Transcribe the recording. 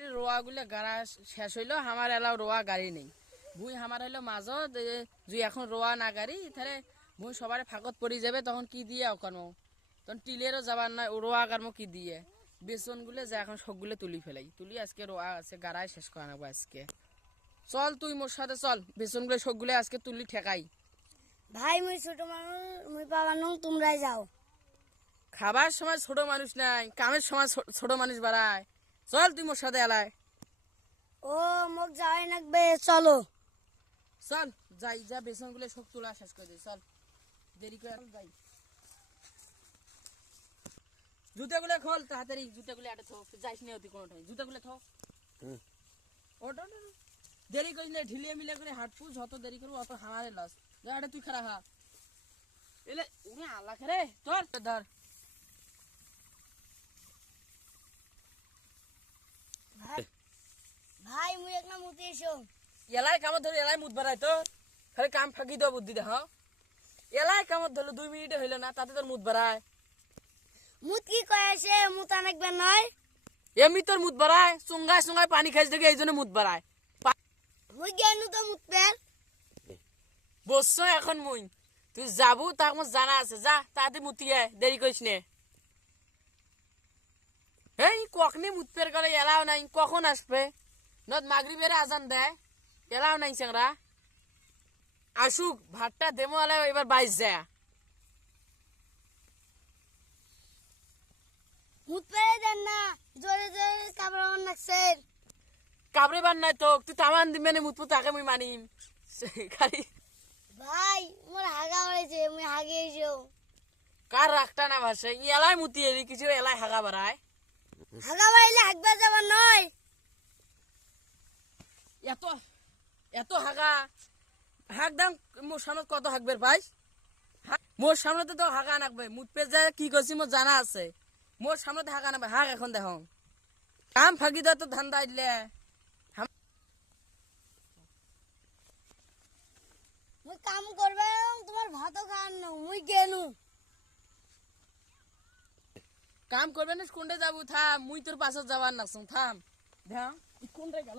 গাড়ি রোয়া গুলো গাড়া শেষ হইলো আমার এলাও রোয়া গাড়ি নেই ভুই আমার হইলো মাজত জুই এখন রোয়া না গাড়ি তাহলে ভুই সবার ফাঁকত পড়ি যাবে তখন কি দিয়ে ওখানো তখন টিলেরও যাবার না রোয়া গারমো কি দিয়ে বেসন গুলো যে এখন সবগুলো তুলি ফেলাই তুলি আজকে রোয়া আছে গাড়াই শেষ করা নেবো আজকে চল তুই মোর সাথে চল বেসন গুলো সবগুলো আজকে তুলি ঠেকাই ভাই মুই ছোট মানুষ মুই পাবানো তোমরাই যাও খাবার সময় ছোট মানুষ নাই কামের সময় ছোট মানুষ বাড়ায় চল তুই মোর সাথে এলায় ও মোক যাওয়াই লাগবে চলো চল যাই যা বেসন গুলো সব তোলা শেষ করে দিই চল দেরি করে যাই জুতাগুলো খোল তাড়াতাড়ি জুতাগুলো আটে থো যাইস না অতি কোনোটাই জুতাগুলো থো ওটা দেরি করিস না ঢিলিয়ে মিলে করে হাঁটপু যত দেরি করবো অত হামারে লস যা আটে তুই খারাপ হা এলে উনি আল্লাহ খেরে চল ধর ভাই মুই একটা মুতি এসো এলাই কামত ধরে এলাই মুদ বাড়াই তো খালি কাম ফাঁকি দেওয়া বুদ্ধি দেখ এলাই কামত ধরলো 2 মিনিটে হইলো না তাতে তোর মুদ বাড়ায় মুত কি কয় আছে মুত আনেকবে নয় এমনি তোর মুদ বাড়ায় চুঙ্গায় চুঙ্গায় পানি খাইছ দেখে এই জন্য মুদ বাড়ায় মুই গেনু তো মুত পেল বসছো এখন মুই তুই যাবো তার আমার জানা আছে যা তাতে মুতিয়ে দেরি করিস নে এই কখনই মুতপের করে এলাও নাই কখন আসবে নদ মাগরিবের আজান দেয় এলাও নাই চেংরা আসুক ভাতটা দেমো আলায় এবার বাইশ যায় মুত পেরে দেন না জোরে জোরে কাপড় নাকছে কাবরে বান নাই তো তুই তামান দিবে না মুতপু তাকে মুই মানিম খালি ভাই মোর হাগা হয়েছে মুই হাগে এসো কার রাখটা না ভাসে এলাই মুতি এলি কিছু এলাই হাগা বাড়ায় হাগা বাড়াইলে হাগবা যাবার নয় এত এত হাগা হাক দাম মোর সামনে কত হাকবের ভাই মোর সামনে তো হাগা নাকবে মুত পে যায় কি করছি মোর জানা আছে মোর সামনে হাগা নাকবে হাক এখন দেখ কাম ফাঁকি দেওয়া তো ধান্দা দিলে মুই কাম করবে তোমার ভাতও খাওয়ান না মুই গেনু কাম করবে না কোনটা যাবো থাম মুই তোর পাশে যাবার নাকছ থাম দেখ কোনটা গেল